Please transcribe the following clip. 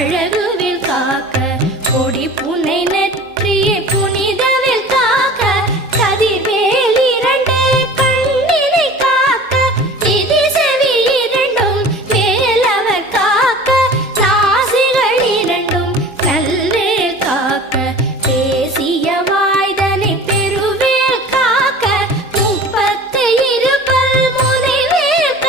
அழகு